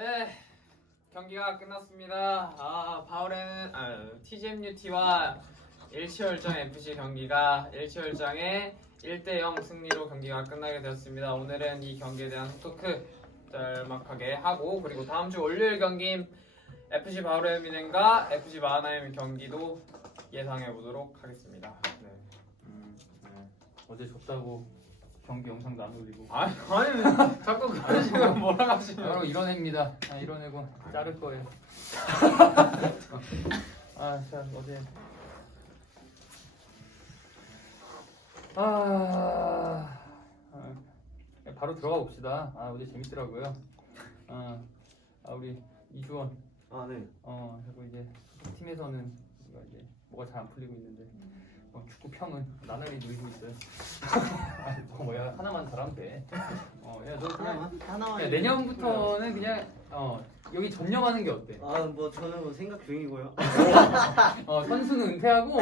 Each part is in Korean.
네, 경기가 끝났습니다. TGMUT와 일치월장 FC 경기가 일치월장의 1대0 승리로 경기가 끝나게 되었습니다. 오늘은 이 경기에 대한 토크 짤막하게 하고, 그리고 다음 주 월요일 경기인 FC 바우레민행과 FC 마하나임 경기도 예상해 보도록 하겠습니다. 네. 어제 졌다고 경기 영상도 안 올리고. 아니 자꾸 그런 식으로 몰아가시면. 바로 이뤄냅니다. 이뤄내고 자를 거예요. 자 어제 바로 들어가 봅시다. 어제 재밌더라고요. 우리 이주원. 네. 그리고 이제 팀에서는 우리가 이제 뭐가 잘 안 풀리고 있는데 축구 평은 나날이 늘고 있어요. 뭐야 하나만 잘하면 돼. 야너 그냥 하나만. 야, 내년부터는 그냥 여기 전념하는 게 어때? 뭐 저는 뭐 생각 중이고요. 선수는 은퇴하고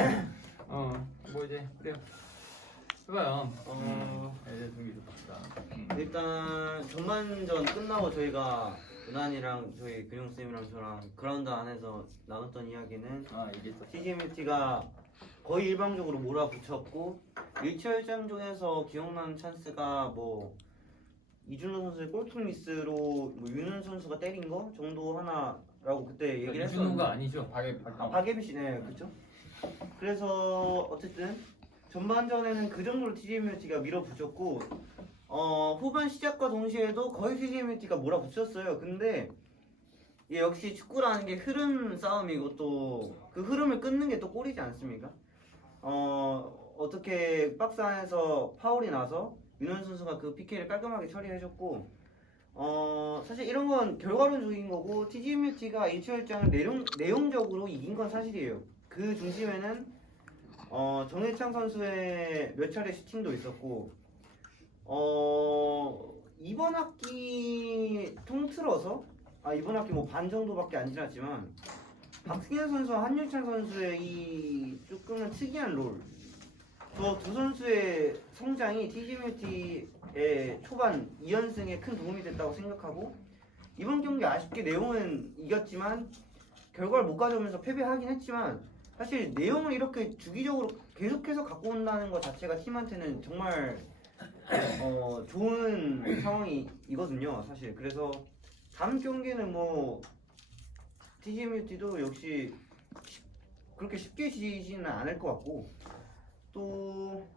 뭐 이제 그래요. 해봐요. 이제 동기 좋다. 일단 전반전 끝나고 저희가 은한이랑 저희 근용 쌤이랑 저랑 그라운드 안에서 나눴던 이야기는 이게 또 TGMUT가 거의 일방적으로 몰아붙였고 일치월장 중에서 기억나는 찬스가 뭐 이준호 선수의 골킥 미스로 뭐 윤은 선수가 때린 거 정도 하나라고 그때 얘기를 했었는데. 이준호가 아니죠. 박예비 씨네, 그렇죠? 그래서 어쨌든 전반전에는 그 정도로 TGMUT가 밀어붙였고 후반 시작과 동시에도 거의 TGMUT가 몰아붙였어요. 근데 이게 역시 축구라는 게 흐름 싸움이고 또 그 흐름을 끊는 게 또 골이지 않습니까? 어떻게 박스 안에서 파울이 나서 윤원 선수가 그 PK를 깔끔하게 처리해줬고 사실 이런 건 결과론적인 거고 TGMUT가 일치월장을 내용적으로 이긴 건 사실이에요. 그 중심에는 정해창 선수의 몇 차례 슈팅도 있었고 이번 학기 통틀어서 이번 학기 뭐 반 정도밖에 안 지났지만 박승현 선수와 한유찬 선수의 이 조금은 특이한 롤, 저 두 선수의 성장이 TGMUT의 초반 2연승에 큰 도움이 됐다고 생각하고 이번 경기 아쉽게 내용은 이겼지만 결과를 못 가져오면서 패배하긴 했지만 사실 내용을 이렇게 주기적으로 계속해서 갖고 온다는 것 자체가 팀한테는 정말 좋은 상황이거든요 사실. 그래서 다음 경기는 뭐 TGMUT도 역시 그렇게 쉽게 지지는 않을 것 같고 또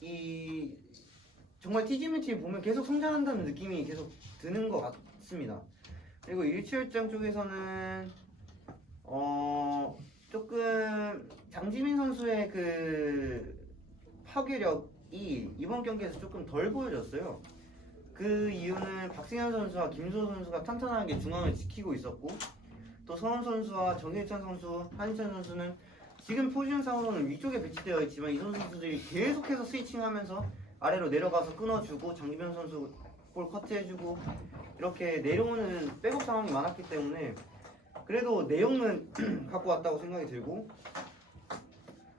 이 정말 TGMUT 보면 계속 성장한다는 느낌이 계속 드는 것 같습니다. 그리고 일치월장 쪽에서는 조금 장지민 선수의 그 파괴력이 이번 경기에서 조금 덜 보여졌어요. 그 이유는 박승현 선수와 김소호 선수가 탄탄하게 중앙을 지키고 있었고 또 서원 선수와 정일찬 선수, 한희찬 선수는 지금 포지션상으로는 위쪽에 배치되어 있지만 이 선수들이 계속해서 스위칭하면서 아래로 내려가서 끊어주고 장기병 선수 볼 커트해주고 이렇게 내려오는 백업 상황이 많았기 때문에 그래도 내용은 갖고 왔다고 생각이 들고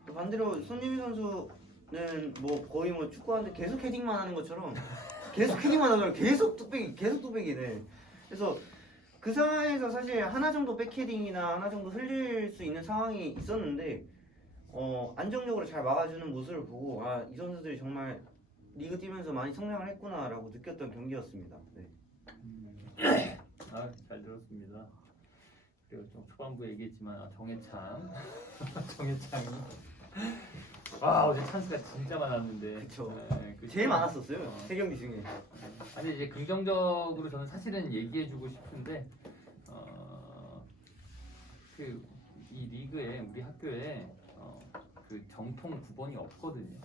또 반대로 손흥민 선수는 뭐 거의 뭐 축구하는데 계속 헤딩만 하는 것처럼 계속 뚝배기네. 그래서 그 상황에서 사실 하나 정도 백헤딩이나 하나 정도 흘릴 수 있는 상황이 있었는데 안정적으로 잘 막아주는 모습을 보고 이 선수들이 정말 리그 뛰면서 많이 성장을 했구나라고 느꼈던 경기였습니다. 네. 잘 들었습니다. 그리고 좀 초반부에 얘기했지만 정해창이 어제 찬스가 진짜 많았는데. 그쵸. 그 제일 많았었어요. 세 경기 중에. 아니 이제 긍정적으로 저는 사실은 얘기해주고 싶은데 이 리그에 우리 학교에 그 정통 9번이 없거든요.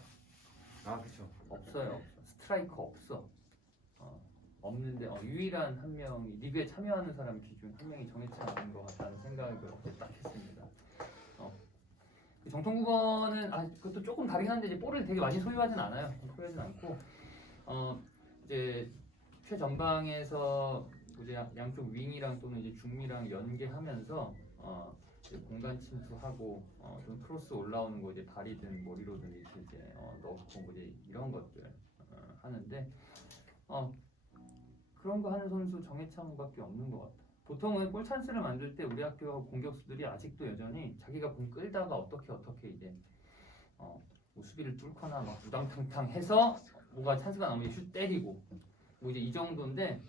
그쵸. 없어요. 스트라이커 없어. 없는데 유일한 한 명이 리그에 참여하는 사람 기준 한 명이 정해창인 것 같다는 생각을 딱 했습니다. 그 정통 9번은 그것도 조금 다르긴 한데 이제 볼을 되게 많이 소유하진 않아요. 소유하진 않고 이제 최전방에서 이제 양쪽 윙이랑 또는 이제 중미랑 연계하면서 이제 공간 침투하고 좀 크로스 올라오는 거 이제 다리든 머리로든 이제 넣고 뭐 이제 이런 것들 하는데 그런 거 하는 선수 정해창밖에 없는 것 같아. 보통은 골 찬스를 만들 때 우리 학교 공격수들이 아직도 여전히 자기가 공 끌다가 어떻게 이제 뭐 수비를 뚫거나 막 우당탕탕 해서 뭐가 찬스가 나오면 슛 때리고 뭐 이제 이 정도인데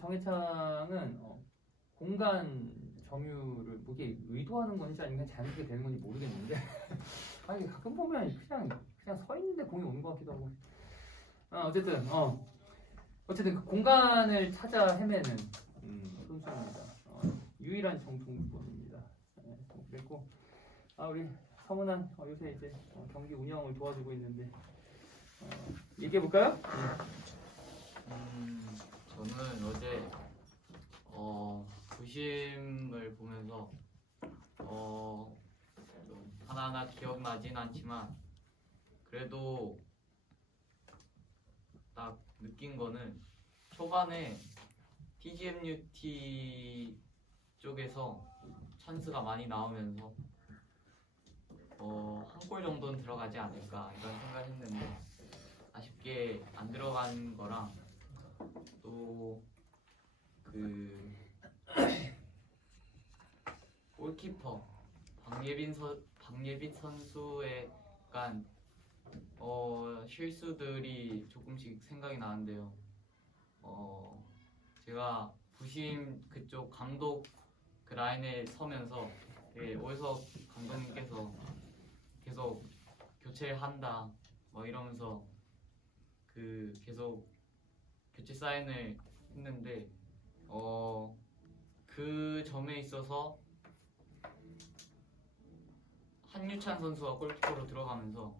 정해창은 공간 점유를 뭐 이게 의도하는 건지 아니면 자연스럽게 되는 건지 모르겠는데 아니 가끔 보면 그냥 서 있는데 공이 오는 것 같기도 하고 어쨌든 그 공간을 찾아 헤매는 선수입니다. 유일한 정통부입니다. 네, 그리고 우리 서문환 요새 이제 경기 운영을 도와주고 있는데 얘기해 볼까요? 저는 어제 부심을 보면서 좀 하나하나 기억나진 않지만 그래도 딱 느낀 거는 초반에 TGMUT 쪽에서 찬스가 많이 나오면서 한 골 정도는 들어가지 않을까 이런 생각했는데 아쉽게 안 들어간 거랑 또 그 골키퍼 박예빈 선수의 약간 실수들이 조금씩 생각이 나는데요. 제가 부심 그쪽 감독 그 라인에 서면서 오해석 감독님께서 계속 교체한다 뭐 이러면서 그 계속 교체 사인을 했는데 그 점에 있어서 한유찬 선수가 골키퍼로 들어가면서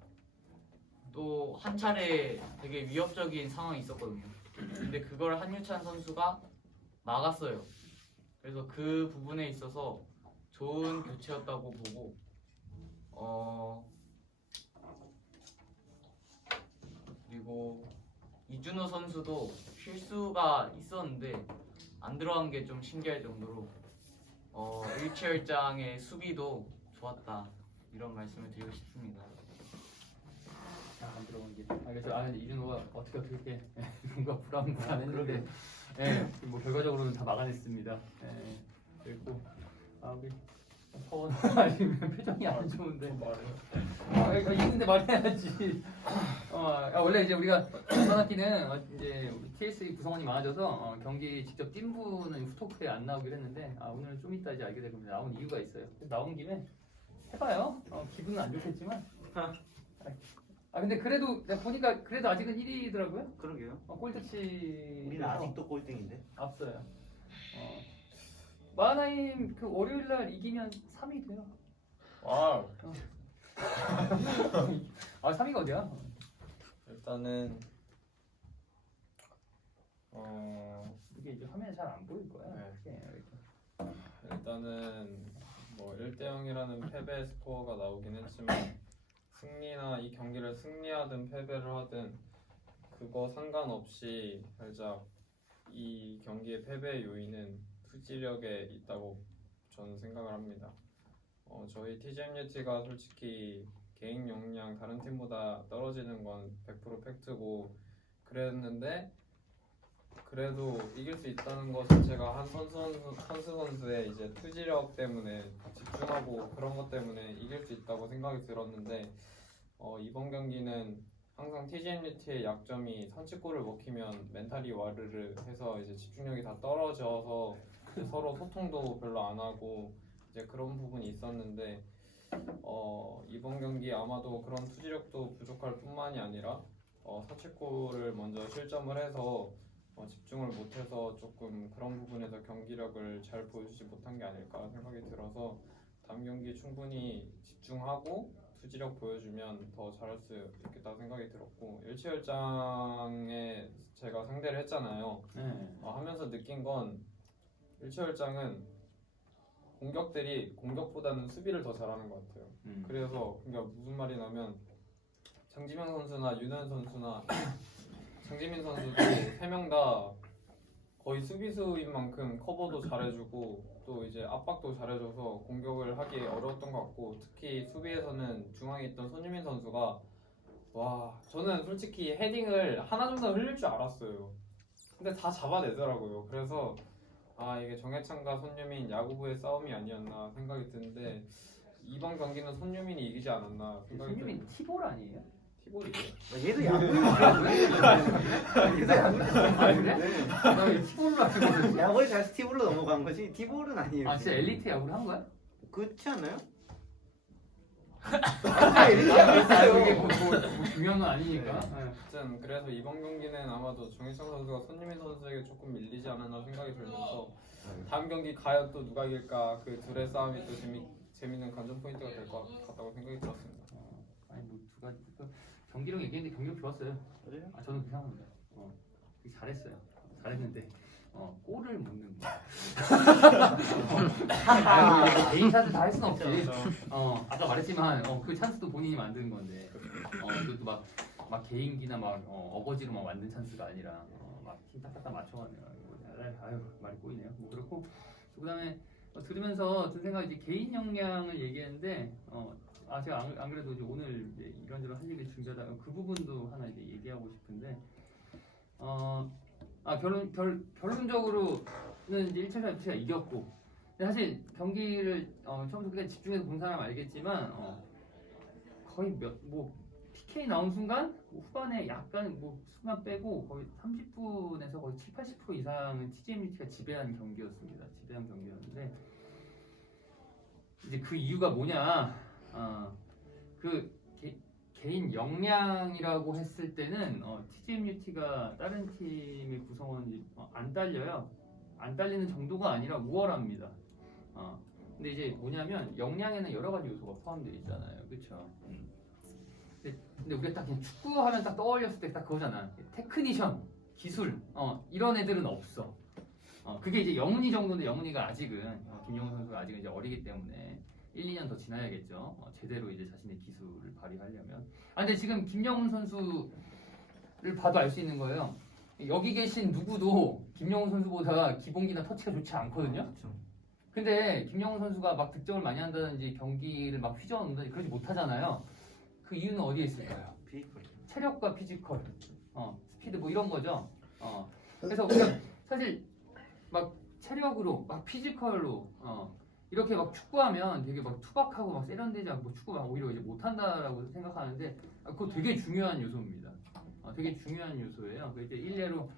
또 한 차례 되게 위협적인 상황이 있었거든요. 근데 그걸 한유찬 선수가 막았어요. 그래서 그 부분에 있어서 좋은 교체였다고 보고 그리고 이준호 선수도 실수가 있었는데 안 들어간 게 좀 신기할 정도로 일치열장의 수비도 좋았다 이런 말씀을 드리고 싶습니다. 안 들어간 게. 그래서 근데 이준호가 어떻게 이렇게 뭔가 불안했는데, 뭐 결과적으로는 다 막아냈습니다. 그리고 우리 서원 아니면 표정이 안 좋은데. 있는데 말해야지. 원래 이제 우리가 이번 학기는 이제 우리 TSE 구성원이 많아져서 경기 직접 뛴 분은 후토크에 안 나오기로 했는데 오늘 좀 이따 이제 알게 될 겁니다. 나온 이유가 있어요. 나온 김에 해봐요. 기분은 안 좋겠지만. 근데 그래도 내가 보니까 그래도 아직은 1위더라고요. 그러게요. 골드치. 우리는 아직도 꼴등인데. 앞서요. 마하나임 그 월요일 날 이기면 3위 돼요. 와우. 3위가 어디야? 일단은 이게 이제 화면에 잘 안 보일 거야. 네. 일단은 뭐 1대 0이라는 패배 스코어가 나오긴 했지만 승리나 이 경기를 승리하든 패배를 하든 그거 상관없이 살짝 이 경기의 패배의 요인은 투지력에 있다고 저는 생각을 합니다. 저희 TGMUT가 솔직히 개인 역량 다른 팀보다 떨어지는 건 100% 팩트고 그랬는데 그래도 이길 수 있다는 것 자체가 한 선수의 이제 투지력 때문에 집중하고 그런 것 때문에 이길 수 있다고 생각이 들었는데 이번 경기는 항상 TGMUT의 약점이 선취골을 먹히면 멘탈이 와르르 해서 이제 집중력이 다 떨어져서 서로 소통도 별로 안 하고 이제 그런 부분이 있었는데 이번 경기 아마도 그런 투지력도 부족할 뿐만이 아니라 선취골을 먼저 실점을 해서 집중을 못해서 조금 그런 부분에서 경기력을 잘 보여주지 못한 게 아닐까 생각이 들어서 다음 경기 충분히 집중하고 투지력 보여주면 더 잘할 수 있겠다 생각이 들었고 일치열장에 제가 상대를 했잖아요. 하면서 느낀 건 일치열장은 공격보다는 수비를 더 잘하는 것 같아요. 그래서 그러니까 무슨 말이냐면 장지명 선수나 윤현 선수나 장지민 선수도 3명 다 거의 수비수인 만큼 커버도 잘해주고 또 이제 압박도 잘해줘서 공격을 하기 어려웠던 것 같고 특히 수비에서는 중앙에 있던 손유민 선수가 와 저는 솔직히 헤딩을 하나 정도 흘릴 줄 알았어요. 근데 다 잡아내더라고요. 그래서 아 이게 정해찬과 손유민 야구부의 싸움이 아니었나 생각이 드는데 이번 경기는 손유민이 이기지 않았나 생각이 손유민 듭니다. 티볼 아니에요? 티볼이에요? 얘도 야구를 얘도 야구 아 그래? 네. 나왜 티볼로 알고 있었지? 야구를 잘 티볼로 넘어간 거지 티볼은 아니에요. 아 진짜 엘리트 야구를 한 거야? 그렇지 않나요? 아 엘리트 이게 야구였어요. 뭐 중요한 건 아니니까. 네. 아무튼 그래서 이번 경기는 아마도 정해찬 선수가 손유민 선수에게 조금 밀리지 않았나 생각이 들면서 다음 경기 과연 또 누가 이길까 그 둘의 싸움이 또 재밌는 관전 포인트가 될 것 같다고 생각이 들었습니다. 아니 뭐 두 가지 그 경기력 얘기했는데 경기력 좋았어요. 맞아요? 아 저는 괜찮습니다. 잘했어요. 잘했는데 골을 못 넣는 거. 개인 탓을 다 할 수는 없지. 아까 말했지만 그 찬스도 본인이 만드는 건데 이것도 막 개인기나 막 어거지로 막 만든 찬스가 아니라 막 팀 딱딱딱 맞춰가지고 아유 말이 꼬이네요. 뭐 그렇고 그다음에 들으면서 든 생각이 이제 개인 역량을 얘기했는데 제가 안 그래도 이제 오늘 이제 이런저런 할 일이 중요하다 그 부분도 하나 이제 얘기하고 싶은데 결론적으로는 이제 1차전 FC가 이겼고 근데 사실 경기를 처음부터 끝까지 집중해서 본 사람 알겠지만 거의 PK 나온 순간 후반에 약간 수만 빼고 거의 30분에서 거의 70-80% 이상은 TGMUT가 지배한 경기였습니다. 지배한 경기였는데 이제 그 이유가 뭐냐 그 개인 역량이라고 했을 때는 TGMUT가 다른 팀의 구성원이 안 딸려요. 안 딸리는 정도가 아니라 우월합니다. 근데 이제 뭐냐면 역량에는 여러 가지 요소가 포함되어 있잖아요, 그렇죠? 근데 우리가 딱 그냥 축구하면 딱 떠올렸을 때 딱 그거잖아. 테크니션, 기술, 이런 애들은 없어. 그게 이제 영훈이 정도인데 영훈이가 아직은 김영훈 선수가 아직은 이제 어리기 때문에 1-2년 더 지나야겠죠. 제대로 이제 자신의 기술을 발휘하려면. 근데 지금 김영훈 선수를 봐도 알 수 있는 거예요. 여기 계신 누구도 김영훈 선수보다 기본기나 터치가 좋지 않거든요. 그렇죠. 근데 김영훈 선수가 막 득점을 많이 한다든지 경기를 막 휘저어놓는다든지 그러지 못하잖아요. 그 이유는 어디에 있을까요? 피지컬. 체력과 피지컬, 스피드 뭐 이런 거죠. 그래서 우리가 사실 막 체력으로, 막 피지컬로 이렇게 막 축구하면 되게 막 투박하고 막 세련되지 않고 축구 막 오히려 이제 못한다라고 생각하는데 그거 되게 중요한 요소입니다. 되게 중요한 요소예요. 그 이제 일례로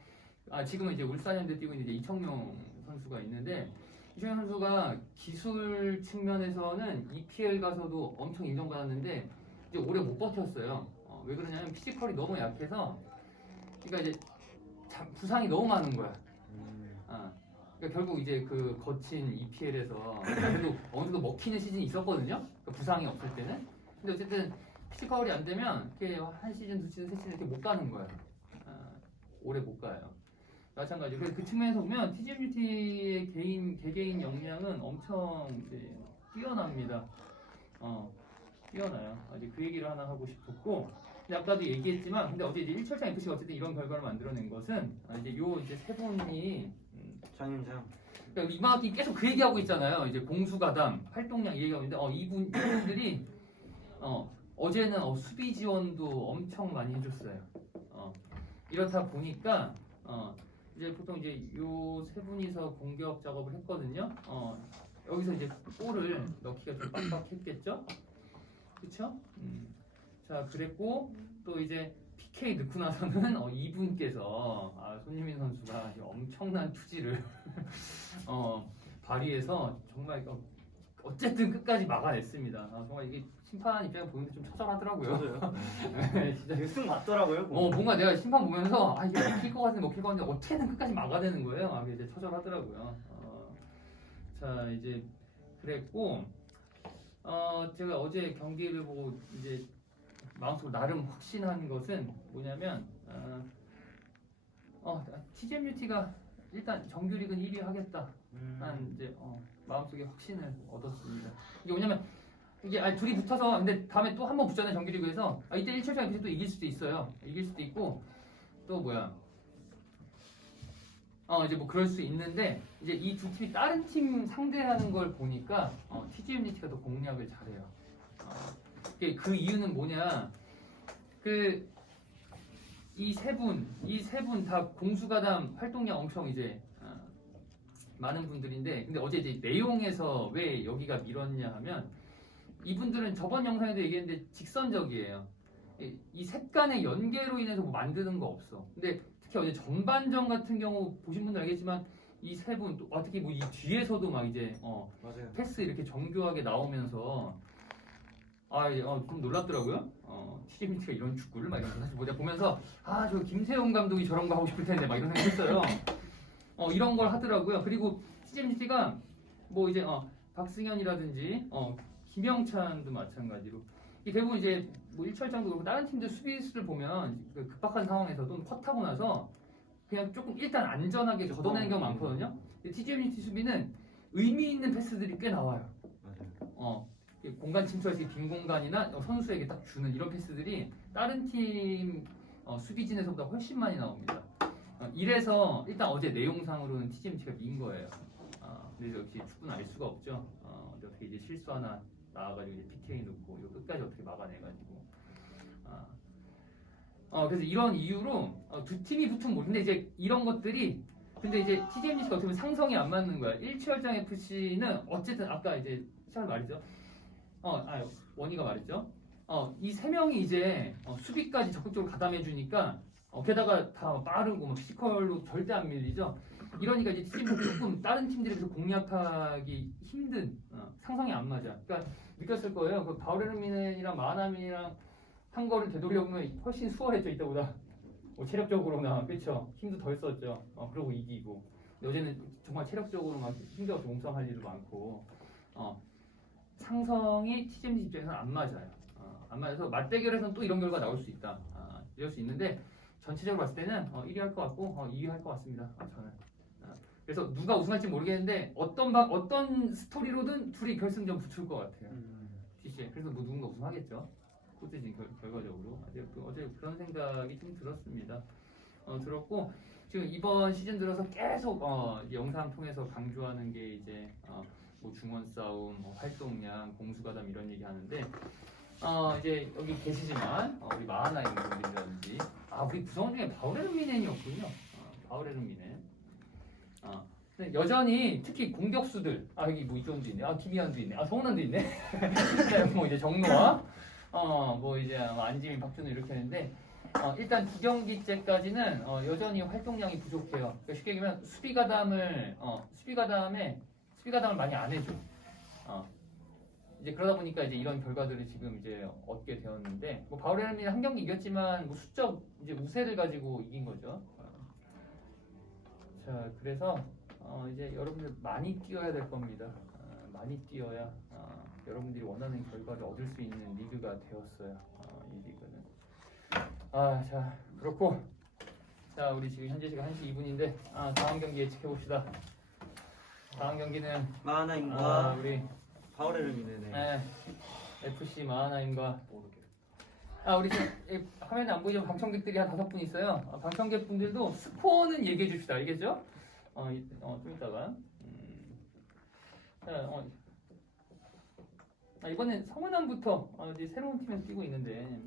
지금은 이제 울산현대 뛰고 있는 이제 이청용 선수가 있는데 이청용 선수가 기술 측면에서는 EPL 가서도 엄청 인정받았는데 이제 오래 못 버텼어요. 왜 그러냐면 피지컬이 너무 약해서 그러니까 이제 부상이 너무 많은 거야. 그러니까 결국 이제 그 거친 EPL에서 그래도 어느 정도 먹히는 시즌이 있었거든요. 그러니까 부상이 없을 때는. 근데 어쨌든 피지컬이 안 되면 이렇게 한 시즌, 두 시즌, 세 시즌 이렇게 못 가는 거야. 오래 못 가요. 마찬가지로 그래서 그 측면에서 보면 TGMUT의 개개인 역량은 엄청 이제 뛰어납니다. 뛰어나요. 이제 그 얘기를 하나 하고 싶었고, 근데 아까도 얘기했지만, 근데 어제 이제 1철장 FC가 어쨌든 이런 결과를 만들어낸 것은 이제 세 분이 장윤장. 그러니까 이번 학기 계속 그 얘기하고 있잖아요. 이제 공수가담, 활동량 얘기하고 있는데 이분들이 어제는 수비 지원도 엄청 많이 해줬어요. 이렇다 보니까 이제 보통 이제 요 세 분이서 공격 작업을 했거든요. 여기서 이제 골을 넣기가 좀 빡빡했겠죠. 그렇죠? 자 그랬고 또 이제 PK 넣고 나서는 이분께서 손유민 선수가 엄청난 투지를 발휘해서 정말 어쨌든 끝까지 막아냈습니다. 정말 이게 심판 입장에 보는데 좀 처절하더라고요. 네, 진짜 뉴스 맞더라고요. 뭔가 내가 심판 보면서 이게 먹힐 것 같은데 먹힐 것 같은데 어떻게든 끝까지 막아내는 거예요. 이제 처절하더라고요. 자 이제 그랬고 제가 어제 경기를 보고 이제 마음속으로 나름 확신한 것은 뭐냐면 TGMUT가 일단 정규리그는 1위 하겠다. 난 이제 마음속에 확신을 얻었습니다. 이게 뭐냐면 이게 둘이 붙어서 근데 다음에 또 한 번 붙잖아요 정규리그에서 이때 1철장 FC 또 이길 수도 있어요. 이길 수도 있고 또 뭐야 이제 뭐 그럴 수 있는데 이제 이 두 팀이 다른 팀 상대하는 걸 보니까 TGMUT가 더 공략을 잘해요. 그 이유는 뭐냐 이 이 세 분 다 공수가담 활동량 엄청 이제 많은 분들인데, 근데 어제 이제 내용에서 왜 여기가 밀었냐 하면 이분들은 저번 영상에도 얘기했는데 직선적이에요. 이 색간의 연계로 인해서 뭐 만드는 거 없어. 근데 특히 어제 전반전 같은 경우 보신 분들 알겠지만 이 세 분, 또 특히 뭐 이 뒤에서도 막 이제 맞아요. 패스 이렇게 정교하게 나오면서 이제 좀 놀랍더라고요. TJMT가 이런 축구를 막 이런 거 사실 뭐냐 보면서 저 김세용 감독이 저런 거 하고 싶을 텐데 막 이런 생각했어요. 이런 걸 하더라고요. 그리고 TJMT가 뭐 이제 박승현이라든지 김영찬도 마찬가지로 이 대부분 이제 뭐 일철장도 그렇고 다른 팀들 수비수를 보면 그 급박한 상황에서 또는 컷하고 나서 그냥 조금 일단 안전하게 걷어내는 경우가 많거든요. TJMT 수비는 의미 있는 패스들이 꽤 나와요. 맞아요. 공간 침투할 때 빈 공간이나 선수에게 딱 주는 이런 패스들이 다른 팀 수비진에서보다 훨씬 많이 나옵니다. 이래서 일단 어제 내용상으로는 TJMT가 민 거예요. 그래서 역시 축구는 알 수가 없죠. 어떻게 이제 실수 하나 나와가지고 이제 PK 넣고 이거 끝까지 어떻게 막아내가지고. 그래서 이런 이유로 두 팀이 붙으면 모르는데 이제 이런 것들이 근데 이제 TJMT가 어떻게 보면 상성이 안 맞는 거야. 일치월장 FC는 어쨌든 아까 이제 시작 말이죠. 원희가 말했죠. 이 세 명이 이제 수비까지 적극적으로 가담해 주니까 게다가 다 빠르고 막 피지컬로 절대 안 밀리죠. 이러니까 이제 팀이 조금 다른 팀들에 비해서 공략하기 힘든 상성이 안 맞아. 그러니까 느꼈을 거예요. 그 바우레르민이랑 마하나민이랑 한 거를 되돌려보면 훨씬 수월했죠 이때보다. 체력적으로나 그렇죠. 힘도 덜 썼죠. 그러고 이기고. 근데 어제는 정말 체력적으로 막 힘들어서 몸싸움할 일도 많고. 상성이 TJMT 입장에서는 안 맞아요. 안 맞아서 맞대결에서는 또 이런 결과 나올 수 있다. 이럴 수 있는데 전체적으로 봤을 때는 1위 할 것 같고 2위 할 것 같습니다. 저는. 그래서 누가 우승할지 모르겠는데 어떤 스토리로든 둘이 결승전 붙을 것 같아요. TJ. 그래서 뭐 누군가 우승하겠죠. 코트진 결과적으로 어제 그런 생각이 좀 들었습니다. 들었고 지금 이번 시즌 들어서 계속 영상 통해서 강조하는 게 이제 뭐 중원 싸움, 뭐 활동량, 공수가담 이런 얘기 하는데 이제 여기 계시지만 우리 마하나임 분들이라든지 우리 구성 중에 바우레르미넨이었군요. 바우레르미넨. 근데 여전히 특히 공격수들 여기 뭐 이종도 있네, 김희환도 있네, 성훈환도 있네. 뭐 이제 정노아, 뭐 이제 안지민, 박준호 이렇게 했는데 일단 두 경기째까지는 여전히 활동량이 부족해요. 그러니까 쉽게 얘기하면 수비가담을 많이 안 해줘. 이제 그러다 보니까 이제 이런 결과들을 지금 이제 얻게 되었는데 뭐 바우레르민이 한 경기 이겼지만 뭐 수적 이제 우세를 가지고 이긴 거죠. 자, 그래서 이제 여러분들 많이 뛰어야 될 겁니다. 많이 뛰어야 여러분들이 원하는 결과를 얻을 수 있는 리그가 되었어요. 이 리그는. 자, 그렇고 자, 우리 지금 현재 시간 1시 2분인데 다음 경기 예측해 봅시다. 다음 경기는 마하나임과 우리 바우레르민네. FC 마하나임과 우리 지금 화면에 안 보이지만 방청객들이 한 5분 있어요. 방청객 분들도 스코어는 얘기해 줍시다. 알겠죠? 좀 이따가. 이번엔 성은함부터 이제 새로운 팀에서 뛰고 있는데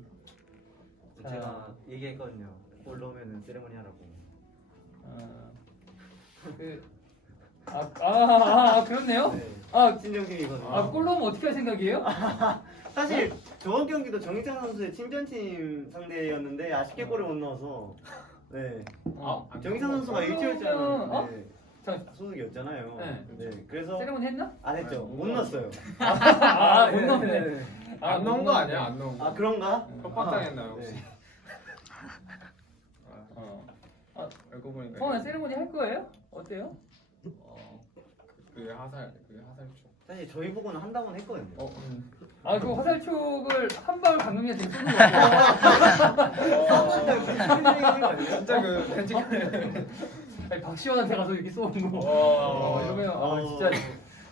제가 얘기했거든요. 골 넣으면 세레머니 하라고. 그렇네요. 네. 친정팀이거든요. 골 넣으면 어떻게 할 생각이에요? 사실 저번 경기도 정희찬 선수의 친전팀 상대였는데 아쉽게 골을 못 넣어서 네. 정희찬 선수가 일치였잖아요. 소득이었잖아요. 네. 그래서 세레모니 했나? 안 했죠. 못 넣었어요. 못 넣었네. 네. 안 넣은 거 아니야? 안 넣은 거. 그런가? 협박당했나요 혹시? 네. 알고 보니까 성훈아 세레모니 할 거예요? 어때요? 그게 화살촉. 사실 저희 보고는 한다고는 했거든요. 그 화살촉을 한 방울 감독님한테 쏘는 거예요. 진짜 그 벤치카에 박시원한테 가서 이렇게 쏘는 거. 와. 이러면 진짜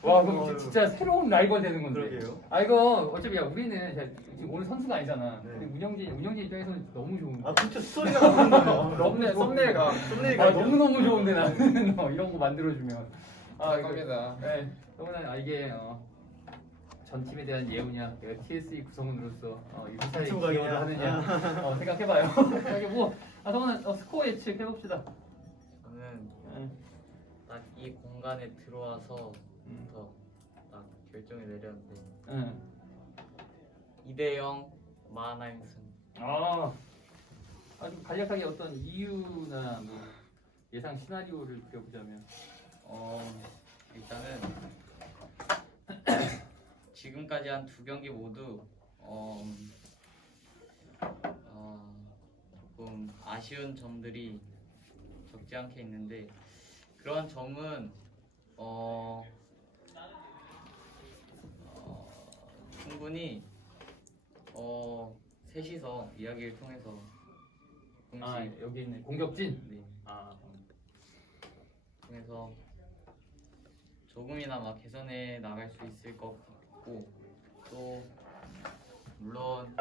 그럼 진짜 새로운 라이벌 되는 건데. 그러게요. 이거 어차피 우리는 지금 오늘 선수가 아니잖아. 네. 근데 운영진 입장에서는 너무 좋은. 진짜 스토리가 나오는 거예요. 썸네일가 너무 좋은데 나는 이런 거 만들어주면. 겁니다. 네. 그러면 이게 전 팀에 대한 예우냐, 내가 TSE 구성원으로서 이 회사에 구성원이냐. 기여를 하느냐 생각해봐요. 여기 성훈은 스코어 예측 해봅시다. 저는 네. 딱 이 공간에 들어와서부터 딱 결정을 내렸는데 응. 2대0 마하나임 승. 아주 간략하게 어떤 이유나 뭐 예상 시나리오를 그려보자면 일단은 지금까지 한 두 경기 모두 조금 아쉬운 점들이 적지 않게 있는데 그런 점은 충분히 셋이서 이야기를 통해서 조금씩 여기 있는 공격진. 네, 통해서 조금이나마 개선해 나갈 수 있을 것 같고 또 물론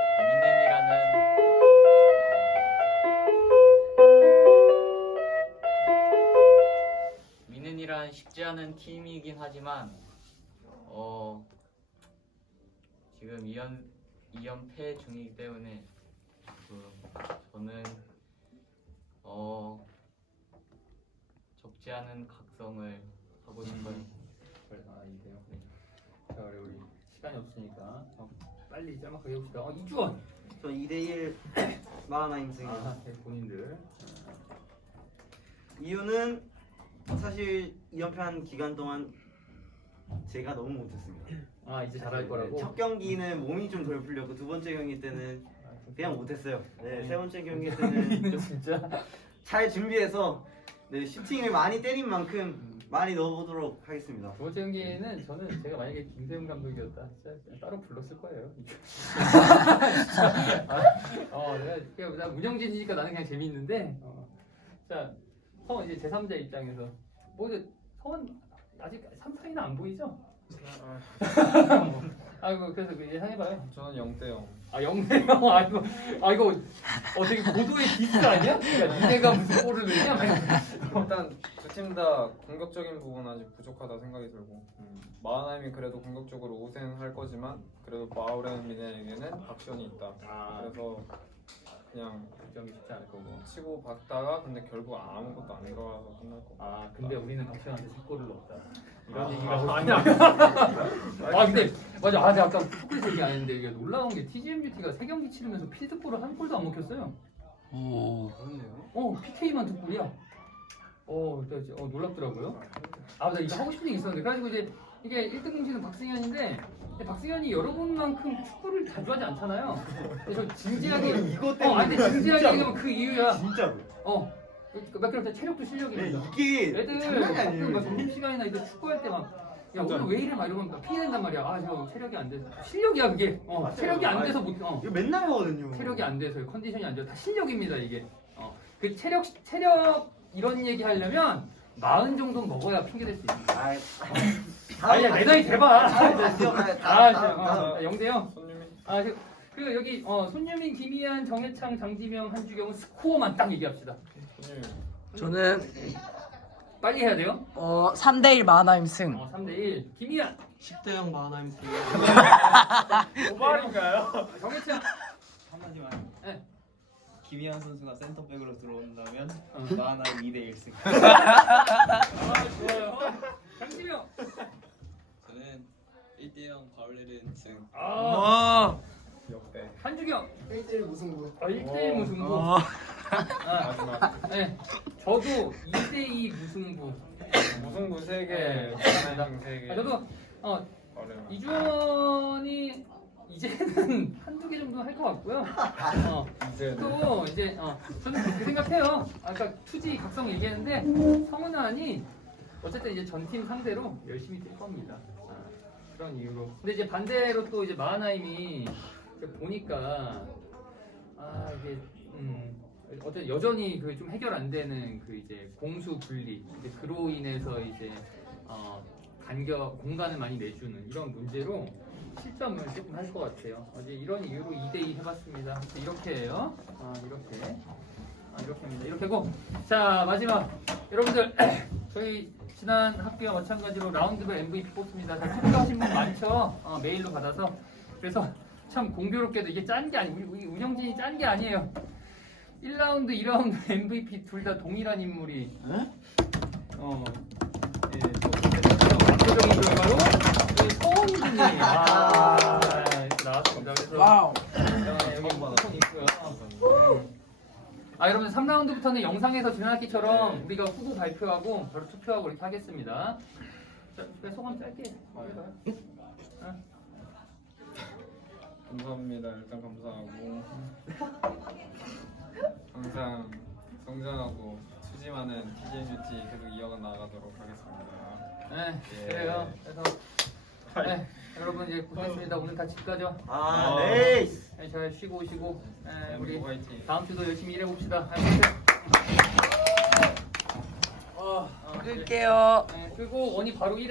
미넨이란 쉽지 않은 팀이긴 하지만 지금 2연패 중이기 때문에 저는 적지 않은 각성을 하고 싶어요. 이세요. 네. 자, 우리 시간이 없으니까 빨리 짤막하게 해봅시다. 이주원. 저 2대1 마하나임 승입니다. 네, 본인들. 이유는 사실 2연패한 기간 동안 제가 너무 못했습니다. 이제 잘할 거라고. 첫 경기는 몸이 좀 덜 풀렸고 두 번째 경기 때는 그냥 못했어요. 네, 세 번째 경기 때는 좀 진짜. 잘 준비해서 슈팅을 많이 때린 만큼 많이 넣어보도록 하겠습니다. 두 번째 경기에는 저는 제가 만약에 김세훈 감독이었다, 진짜 그냥 따로 불렀을 거예요. 내가 운영진이니까 나는 그냥 재미있는데. 자, 성원 이제 제3자 입장에서 성원 아직 3사이는 안 보이죠? 그래서 예상해봐요. 저는 0대0. 0대0. 이거 되게 고도의 디스 아니야? 그러니까 니네가 무슨 골을 넣냐? 일단 두 팀 다 공격적인 부분 아직 부족하다 생각이 들고 마하나임이 그래도 공격적으로 우승할 거지만 그래도 바우렌 미네에게는 박션이 있다. 그래서 그냥 점이 쉽지 않을 거고. 치고 박다가 근데 결국 아무것도 안 들어가서 끝날 거. 근데 우리는 박시현한테 3골을 넣었다. 이런 얘기가 아니야. 근데 맞아. 내가 아까 토크에서 얘기 안 했는데 이게 놀라운 게 TGM 뷰티가 3경기 치르면서 필드골을 한 골도 안 먹혔어요. 그렇네요. PK만 2골이야. 놀랍더라고요. 나 이거 하고 싶은 얘기 있었는데 그래가지고 이제 이게 1등 공신은 박승현인데 박승현이 여러분만큼 축구를 자주 하지 않잖아요. 그래서 진지하게 이거 때문에 근데 진지하게 얘기하면 그 이유야. 진짜로. 그러니까 체력도 실력입니다. 이게 애들 장난이 아니에요. 가끔 점심시간이나 이거 축구할 때 야 오늘 왜 이래 막 이러면 피해낸단 말이야. 저 체력이 안 돼서. 실력이야 그게. 체력이 안 돼서 못. 이거 맨날 하거든요. 체력이 안 돼서 컨디션이 안 돼서 다 실력입니다 이게. 그 체력 이런 얘기 하려면 40 정도 먹어야 핑계 댈 수 있습니다. 내 나이 대봐. 0대0. 손님이 그리고 여기 손유민, 김희안, 정해창, 장지명, 한주경은 스코어만 딱 얘기합시다. 손님이 저는 빨리 해야 돼요. 3대1 마하나임 승. 3대1. 김희안. 10대0 마하나임 승. 도발인가요? 정해창. 한마디만. 네. 김희한 선수가 센터백으로 들어온다면 마하나임 2대1 승. 좋아요. 장지명. 저는 1대0 바울레른 승. 역대. 한주경. 1대1 무승부. 1대1 무승부. 마지막. 네. 저도 2대2 무승부. 무승부 3개, 네. 마하나임 3개. 저도 이주원이 이제는 한두 개 정도 할 것 같고요. 또 이제 저는 그렇게 생각해요. 아까 투지 각성 얘기했는데 성은환이 어쨌든 이제 전팀 상대로 열심히 뛸 겁니다. 그런 이유로. 근데 이제 반대로 또 이제 마하나임이 보니까 이게 어쨌든 여전히 그 좀 해결 안 되는 그 이제 공수 분리, 이제 그로 인해서 이제 공간을 많이 내주는 이런 문제로 실점을 조금 할 것 같아요. 이제 이런 이유로 2대2 해봤습니다. 이렇게 해요. 이렇게 합니다. 이렇게 하고 자 마지막 여러분들 저희 지난 학기와 마찬가지로 라운드별 MVP 뽑습니다. 다 투표하신 분 많죠? 메일로 받아서. 그래서 참 공교롭게도 이게 짠 게 아니, 우리 운영진이 짠 게 아니에요. 1라운드, 2라운드 MVP 둘 다 동일한 인물이. 예, 압도적인 결과로 서원진이 나왔습니다. 그래서 와우. 여기 쿠폰 있고요. 여러분 3라운드부터는 영상에서 지난 학기처럼 우리가 후보 발표하고 바로 투표하고 이렇게 하겠습니다. 자, 소감 짧게. 감사합니다. 일단 감사하고 항상 성장하고 수지 많은 TJ뉴티 계속 이어가 나가도록 하겠습니다. 네, 예. 그래요. 그래서 여러분 이제 고생했습니다. 오늘 다 집 가죠. 네. 잘 쉬고 오시고 우리 화이팅. 다음 주도 열심히 일해 봅시다. 끌게요. 그리고 원이 바로 일해.